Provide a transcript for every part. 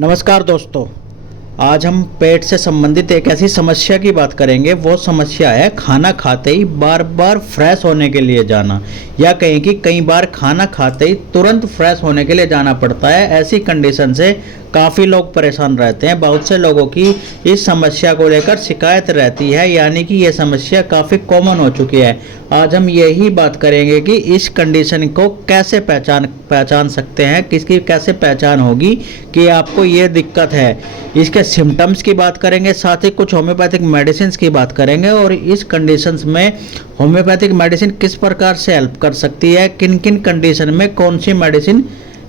नमस्कार दोस्तों। आज हम पेट से संबंधित एक ऐसी समस्या की बात करेंगे। वो समस्या है खाना खाते ही बार बार फ्रेश होने के लिए जाना, या कहें कि कई बार खाना खाते ही तुरंत फ्रेश होने के लिए जाना पड़ता है। ऐसी कंडीशन से काफ़ी लोग परेशान रहते हैं। बहुत से लोगों की इस समस्या को लेकर शिकायत रहती है, यानी कि ये समस्या काफ़ी कॉमन हो चुकी है। आज हम यही बात करेंगे कि इस कंडीशन को कैसे पहचान सकते हैं, किसकी कैसे पहचान होगी कि आपको ये दिक्कत है। इसके सिम्टम्स की बात करेंगे, साथ ही कुछ होम्योपैथिक मेडिसिन की बात करेंगे और इस कंडीशंस में होम्योपैथिक मेडिसिन किस प्रकार से हेल्प कर सकती है, किन किन कंडीशन में कौन सी मेडिसिन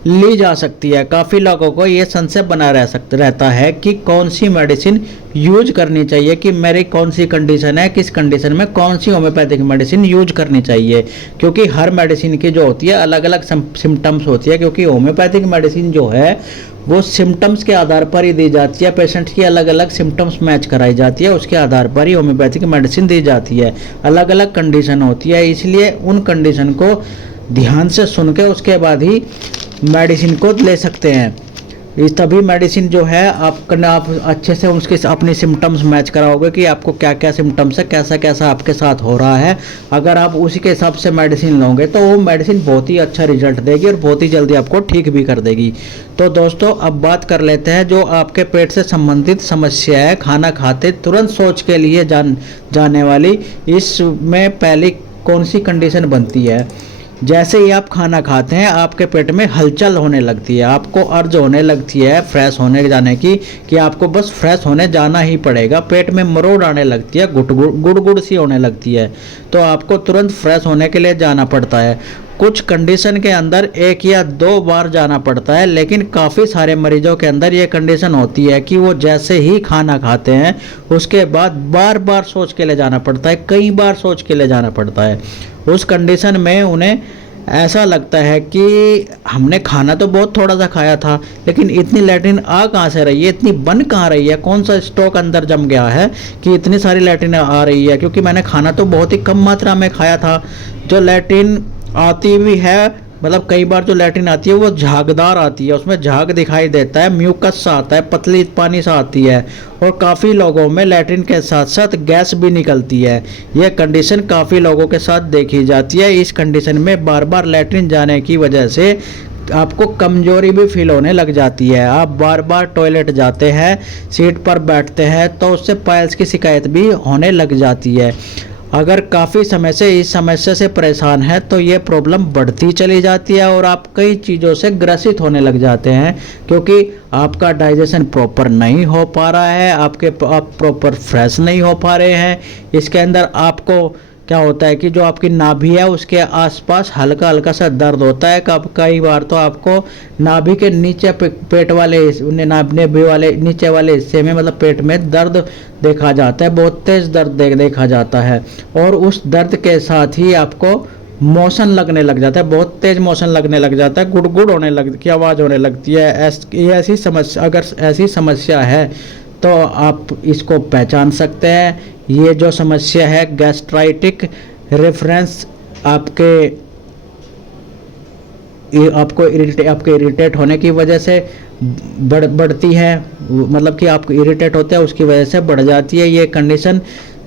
ली जा सकती है। काफ़ी लोगों को ये संशय बना रहता है कि कौन सी मेडिसिन यूज करनी चाहिए, कि मेरी कौन सी कंडीशन है, किस कंडीशन में कौन सी होम्योपैथिक मेडिसिन यूज करनी चाहिए। क्योंकि हर मेडिसिन की जो होती है अलग अलग सिम्टम्स होती है, क्योंकि होम्योपैथिक मेडिसिन जो है वो सिम्टम्स के आधार पर ही दी जाती है। पेशेंट की अलग अलग सिम्टम्स मैच कराई जाती है, उसके आधार पर ही होम्योपैथिक मेडिसिन दी जाती है। अलग अलग कंडीशन होती है, इसलिए उन कंडीशन को ध्यान से सुन के उसके बाद ही मेडिसिन को ले सकते हैं। इस तभी मेडिसिन जो है आप अच्छे से उसके अपनी सिम्टम्स मैच कराओगे कि आपको क्या क्या सिम्टम्स है, कैसा कैसा आपके साथ हो रहा है। अगर आप उसी के हिसाब से मेडिसिन लोगे तो वो मेडिसिन बहुत ही अच्छा रिजल्ट देगी और बहुत ही जल्दी आपको ठीक भी कर देगी। तो दोस्तों, अब बात कर लेते हैं जो आपके पेट से संबंधित समस्या है, खाना खाते तुरंत शौच के लिए जाने वाली। इसमें पहली कौन सी कंडीशन बनती है? जैसे ही आप खाना खाते हैं आपके पेट में हलचल होने लगती है, आपको अर्ज होने लगती है फ्रेश होने जाने की, कि आपको बस फ्रेश होने जाना ही पड़ेगा। पेट में मरोड़ आने लगती है, गुड़ सी होने लगती है, तो आपको तुरंत फ्रेश होने के लिए जाना पड़ता है। कुछ कंडीशन के अंदर 1 या 2 बार जाना पड़ता है, लेकिन काफ़ी सारे मरीजों के अंदर ये कंडीशन होती है कि वो जैसे ही खाना खाते हैं उसके बाद बार बार शौच के लिए जाना पड़ता है, कई बार शौच के लिए जाना पड़ता है। उस कंडीशन में उन्हें ऐसा लगता है कि हमने खाना तो बहुत थोड़ा सा खाया था, लेकिन इतनी लैट्रिन आ कहाँ से रही है, इतनी बन कहाँ रही है, कौन सा स्टॉक अंदर जम गया है कि इतनी सारी लैट्रिन आ रही है। क्योंकि मैंने खाना तो बहुत ही कम मात्रा में खाया था। जो लैट्रिन आती भी है, मतलब कई बार जो लैट्रिन आती है वो झागदार आती है, उसमें झाग दिखाई देता है, म्यूकस सा आता है, पतली पानी सा आती है, और काफ़ी लोगों में लैट्रिन के साथ साथ गैस भी निकलती है। यह कंडीशन काफ़ी लोगों के साथ देखी जाती है। इस कंडीशन में बार बार लैट्रिन जाने की वजह से आपको कमजोरी भी फील होने लग जाती है। आप बार बार टॉयलेट जाते हैं, सीट पर बैठते हैं, तो उससे पाइल्स की शिकायत भी होने लग जाती है। अगर काफ़ी समय से इस समस्या से परेशान है तो ये प्रॉब्लम बढ़ती चली जाती है और आप कई चीज़ों से ग्रसित होने लग जाते हैं, क्योंकि आपका डाइजेशन प्रॉपर नहीं हो पा रहा है, आप प्रॉपर फ्रेश नहीं हो पा रहे हैं। इसके अंदर आपको क्या होता है कि जो आपकी नाभि है उसके आसपास हल्का हल्का सा दर्द होता है। कई बार तो आपको नाभि के नीचे पेट वाले नाभि वाले नीचे वाले हिस्से में, मतलब पेट में दर्द देखा जाता है, बहुत तेज दर्द देखा जाता है। और उस दर्द के साथ ही आपको मोशन लगने लग जाता है, बहुत तेज मोशन लगने लग जाता है, गुड़ होने की आवाज़ होने लगती है। ऐसी समस्या, अगर ऐसी समस्या है तो आप इसको पहचान सकते हैं। ये जो समस्या है गैस्ट्राइटिक रिफ्रेंस आपके इरिटेट होने की वजह से बढ़ती है, मतलब कि आप इरिटेट होते हैं उसकी वजह से बढ़ जाती है। ये कंडीशन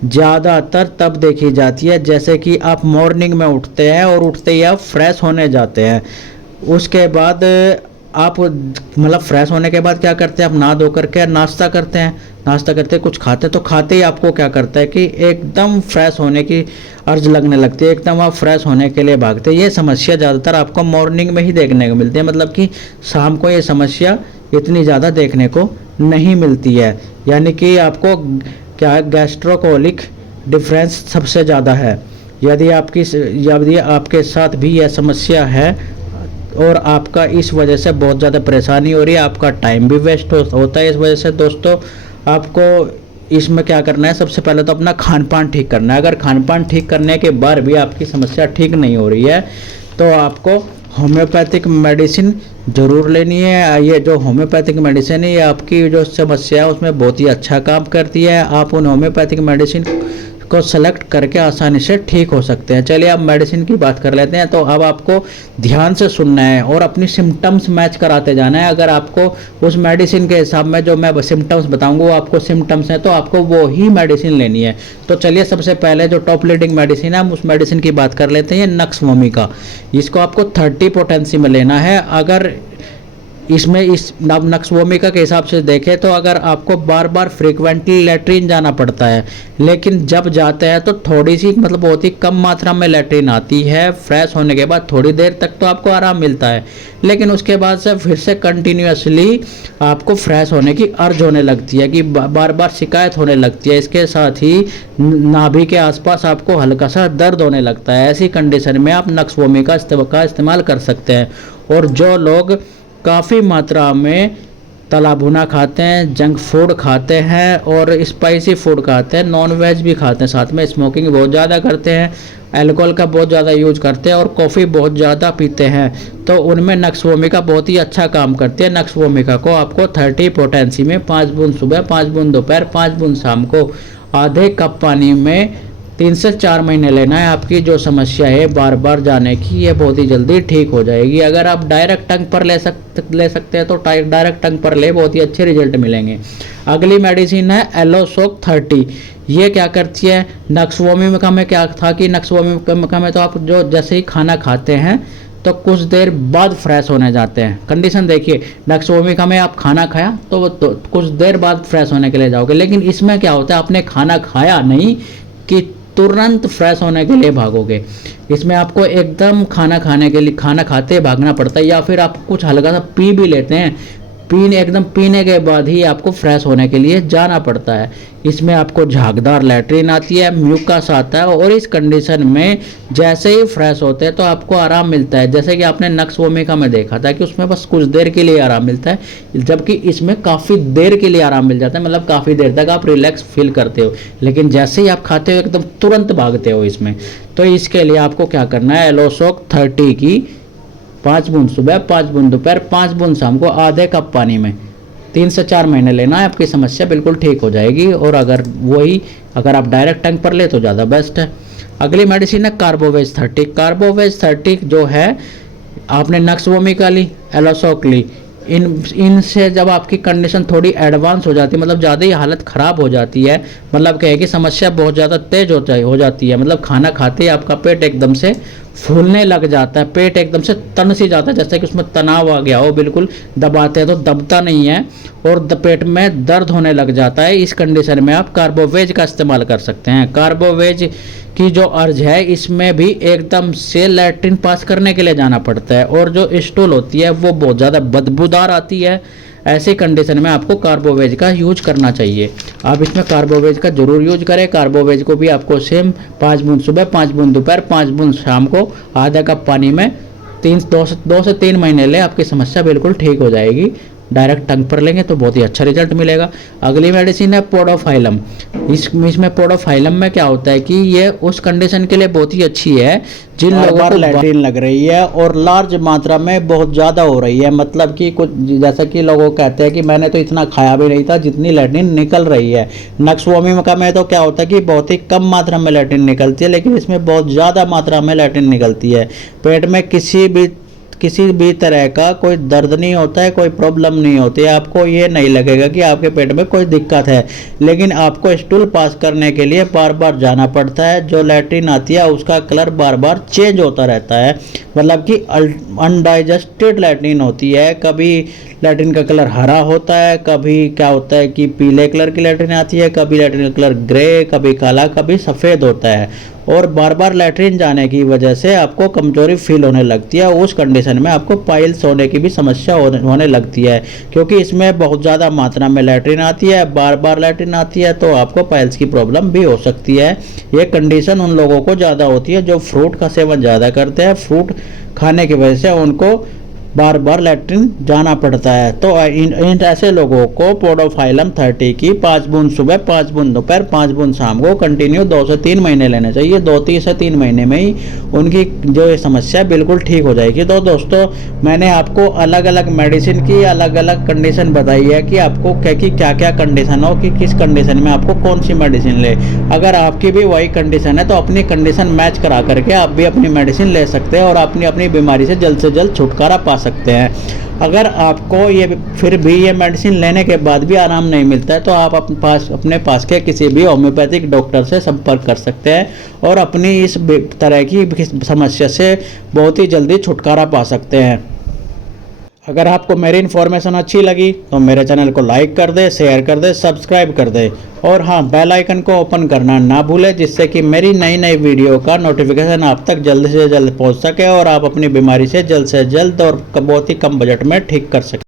ज़्यादातर तब देखी जाती है जैसे कि आप मॉर्निंग में उठते हैं और उठते ही आप फ्रेश होने जाते हैं। उसके बाद आप मतलब फ्रेश होने के बाद क्या करते हैं, आप नहा धो करके नाश्ता करते हैं, नाश्ता करते कुछ खाते हैं, तो खाते ही आपको क्या करता है कि एकदम फ्रेश होने की अर्ज लगने लगती है, एकदम आप फ्रेश होने के लिए भागते हैं। ये समस्या ज़्यादातर आपको मॉर्निंग में ही देखने को मिलती है, मतलब कि शाम को ये समस्या इतनी ज़्यादा देखने को नहीं मिलती है। यानी कि आपको क्या गैस्ट्रोकोलिक डिफरेंस सबसे ज़्यादा है। यदि आपके साथ भी यह समस्या है और आपका इस वजह से बहुत ज़्यादा परेशानी हो रही है, आपका टाइम भी वेस्ट होता है इस वजह से, दोस्तों आपको इसमें क्या करना है, सबसे पहले तो अपना खान पान ठीक करना है। अगर खान पान ठीक करने के बाद भी आपकी समस्या ठीक नहीं हो रही है तो आपको होम्योपैथिक मेडिसिन ज़रूर लेनी है। ये जो होम्योपैथिक मेडिसिन है ये आपकी जो समस्या है उसमें बहुत ही अच्छा काम करती है। आप उन होम्योपैथिक मेडिसिन को सेलेक्ट करके आसानी से ठीक हो सकते हैं। चलिए अब मेडिसिन की बात कर लेते हैं। तो अब आपको ध्यान से सुनना है और अपनी सिम्टम्स मैच कराते जाना है। अगर आपको उस मेडिसिन के हिसाब में जो मैं सिम्टम्स बताऊंगा वो आपको सिम्टम्स हैं तो आपको वो ही मेडिसिन लेनी है। तो चलिए सबसे पहले जो टॉप लीडिंग मेडिसिन है हम उस मेडिसिन की बात कर लेते हैं, नक्स वोमिका। इसको आपको 30 पोटेंसी में लेना है। अगर इसमें इस नक्स वोमिका के हिसाब से देखें तो अगर आपको बार बार फ्रीक्वेंटली लेटरिन जाना पड़ता है, लेकिन जब जाते हैं तो थोड़ी सी मतलब बहुत ही कम मात्रा में लेटरिन आती है, फ्रेश होने के बाद थोड़ी देर तक तो आपको आराम मिलता है, लेकिन उसके बाद से फिर से कंटिन्यूसली आपको फ्रेश होने की अर्ज होने लगती है कि बार बार शिकायत होने लगती है। इसके साथ ही नाभि के आसपास आपको हल्का सा दर्द होने लगता है। ऐसी कंडीशन में आप नक्स वोमिका का इस्तेमाल कर सकते हैं। और जो लोग काफ़ी मात्रा में तला भुना खाते हैं, जंक फूड खाते हैं और स्पाइसी फूड खाते हैं, नॉन वेज भी खाते हैं, साथ में स्मोकिंग बहुत ज़्यादा करते हैं, अल्कोहल का बहुत ज़्यादा यूज करते हैं और कॉफ़ी बहुत ज़्यादा पीते हैं, तो उनमें नक्स वोमिका बहुत ही अच्छा काम करती है। नक्स वोमिका को आपको 30 पोटेंसी में 5 बूंद सुबह, 5 बूंद दोपहर, 5 बूंद शाम को आधे कप पानी में 3 से 4 महीने लेना है। आपकी जो समस्या है बार बार जाने की, ये बहुत ही जल्दी ठीक हो जाएगी। अगर आप डायरेक्ट टंग पर ले सकते हैं तो डायरेक्ट टंग पर ले, बहुत ही अच्छे रिजल्ट मिलेंगे। अगली मेडिसिन है एलोसोक 30। ये क्या करती है, नक्स वोमिका में क्या था कि नक्स वोमिका में तो आप जो जैसे ही खाना खाते हैं तो कुछ देर बाद फ्रेश होने जाते हैं। कंडीशन देखिए, नक्स वोमिका में आप खाना खाया तो कुछ देर बाद फ्रेश होने के लिए जाओगे, लेकिन इसमें क्या होता है, आपने खाना खाया नहीं कि तुरंत फ्रेश होने के लिए भागोगे। इसमें आपको एकदम खाना खाने के लिए, खाना खाते भागना पड़ता है, या फिर आप कुछ हल्का सा पी भी लेते हैं, एकदम पीने के बाद ही आपको फ्रेश होने के लिए जाना पड़ता है। इसमें आपको झागदार लैट्रिन आती है, म्यूकस आता है और इस कंडीशन में जैसे ही फ्रेश होते हैं तो आपको आराम मिलता है। जैसे कि आपने नक्स वोमिका में देखा था कि उसमें बस कुछ देर के लिए आराम मिलता है, जबकि इसमें काफ़ी देर के लिए आराम मिल जाता है, मतलब काफ़ी देर तक आप रिलैक्स फील करते हो, लेकिन जैसे ही आप खाते हो एकदम तुरंत भागते हो इसमें। तो इसके लिए आपको क्या करना है, एलोसोक 30 की 5 बूंद सुबह, 5 बूंद दोपहर, 5 बूंद शाम को आधे कप पानी में 3 से 4 महीने लेना है। आपकी समस्या बिल्कुल ठीक हो जाएगी। और अगर आप डायरेक्ट टंग पर ले तो ज़्यादा बेस्ट है। अगली मेडिसिन है कार्बोवेज 30। कार्बोवेज 30 जो है, आपने नक्स वोमिका ली, एलोसोक ली, इनसे जब आपकी कंडीशन थोड़ी एडवांस हो जाती है, मतलब ज़्यादा ही हालत ख़राब हो जाती है, मतलब कहे कि समस्या बहुत ज़्यादा तेज हो जाती है, मतलब खाना खाते ही आपका पेट एकदम से फूलने लग जाता है, पेट एकदम से तन सी जाता है, जैसे कि उसमें तनाव आ गया हो, बिल्कुल दबाते हैं तो दबता नहीं है और पेट में दर्द होने लग जाता है। इस कंडीशन में आप कार्बोवेज का इस्तेमाल कर सकते हैं। कार्बोवेज की जो अर्ज है, इसमें भी एकदम से लैट्रिन पास करने के लिए जाना पड़ता है और जो स्टूल होती है वो बहुत ज़्यादा बदबूदार आती है। ऐसी कंडीशन में आपको कार्बोवेज का यूज करना चाहिए। आप इसमें कार्बोवेज का जरूर यूज करें। कार्बोवेज को भी आपको सेम 5 बूंद सुबह, 5 बूंद दोपहर, 5 बूंद शाम को आधा कप पानी में 2 से 3 महीने ले, आपकी समस्या बिल्कुल ठीक हो जाएगी। डायरेक्ट टंग पर लेंगे तो बहुत ही अच्छा रिजल्ट मिलेगा। अगली मेडिसिन है पोडोफाइलम। इसमें पोडोफाइलम में क्या होता है कि ये उस कंडीशन के लिए बहुत ही अच्छी है जिन लोगों को लैट्रिन लग रही है और लार्ज मात्रा में बहुत ज़्यादा हो रही है, मतलब कि कुछ जैसा कि लोग कहते हैं कि मैंने तो इतना खाया भी नहीं था जितनी लैट्रिन निकल रही है। नक्स वोमिका में तो क्या होता है कि बहुत ही कम मात्रा में लैट्रिन निकलती है, लेकिन इसमें बहुत ज़्यादा मात्रा में लैट्रिन निकलती है। पेट में किसी भी तरह का कोई दर्द नहीं होता है, कोई प्रॉब्लम नहीं होती है, आपको ये नहीं लगेगा कि आपके पेट में कोई दिक्कत है, लेकिन आपको स्टूल पास करने के लिए बार बार जाना पड़ता है। जो लैट्रिन आती है उसका कलर बार बार चेंज होता रहता है, मतलब कि अनडाइजेस्टेड लैट्रिन होती है। कभी लैट्रिन का कलर हरा होता है, कभी क्या होता है कि पीले कलर की लैट्रिन आती है, कभी लैट्रिन का कलर ग्रे, कभी काला, कभी सफ़ेद होता है और बार बार लैट्रिन जाने की वजह से आपको कमजोरी फील होने लगती है। उस कंडीशन में आपको पाइल्स होने की भी समस्या होने लगती है, क्योंकि इसमें बहुत ज़्यादा मात्रा में लैट्रिन आती है, बार बार लैट्रिन आती है, तो आपको पाइल्स की प्रॉब्लम भी हो सकती है। ये कंडीशन उन लोगों को ज़्यादा होती है जो फ्रूट का सेवन ज़्यादा करते हैं। फ्रूट खाने की वजह से उनको बार बार लैट्रिन जाना पड़ता है। तो इन ऐसे लोगों को पोडोफाइलम 30 की 5 बूंद सुबह, 5 बूंद दोपहर, 5 बूंद शाम को कंटिन्यू 2 से 3 महीने लेने चाहिए। 2 से 3 महीने में ही उनकी जो ये समस्या बिल्कुल ठीक हो जाएगी। तो दोस्तों, मैंने आपको अलग अलग मेडिसिन की अलग अलग कंडीशन बताई है कि आपको क्या क्या कंडीशन हो, कि किस कंडीशन में आपको कौन सी मेडिसिन ले। अगर आपकी भी वही कंडीशन है तो अपनी कंडीशन मैच करा करके आप भी अपनी मेडिसिन ले सकते हैं और अपनी बीमारी से जल्द छुटकारा पा सकते हैं। अगर आपको ये फिर भी ये मेडिसिन लेने के बाद भी आराम नहीं मिलता है तो आप अपने पास के किसी भी होम्योपैथिक डॉक्टर से संपर्क कर सकते हैं और अपनी इस तरह की समस्या से बहुत ही जल्दी छुटकारा पा सकते हैं। अगर आपको मेरी इन्फॉर्मेशन अच्छी लगी तो मेरे चैनल को लाइक कर दे, शेयर कर दे, सब्सक्राइब कर दे और हाँ, बेल आइकन को ओपन करना ना भूलें, जिससे कि मेरी नई वीडियो का नोटिफिकेशन आप तक जल्द से जल्द पहुंच सके और आप अपनी बीमारी से जल्द और बहुत ही कम बजट में ठीक कर सकें।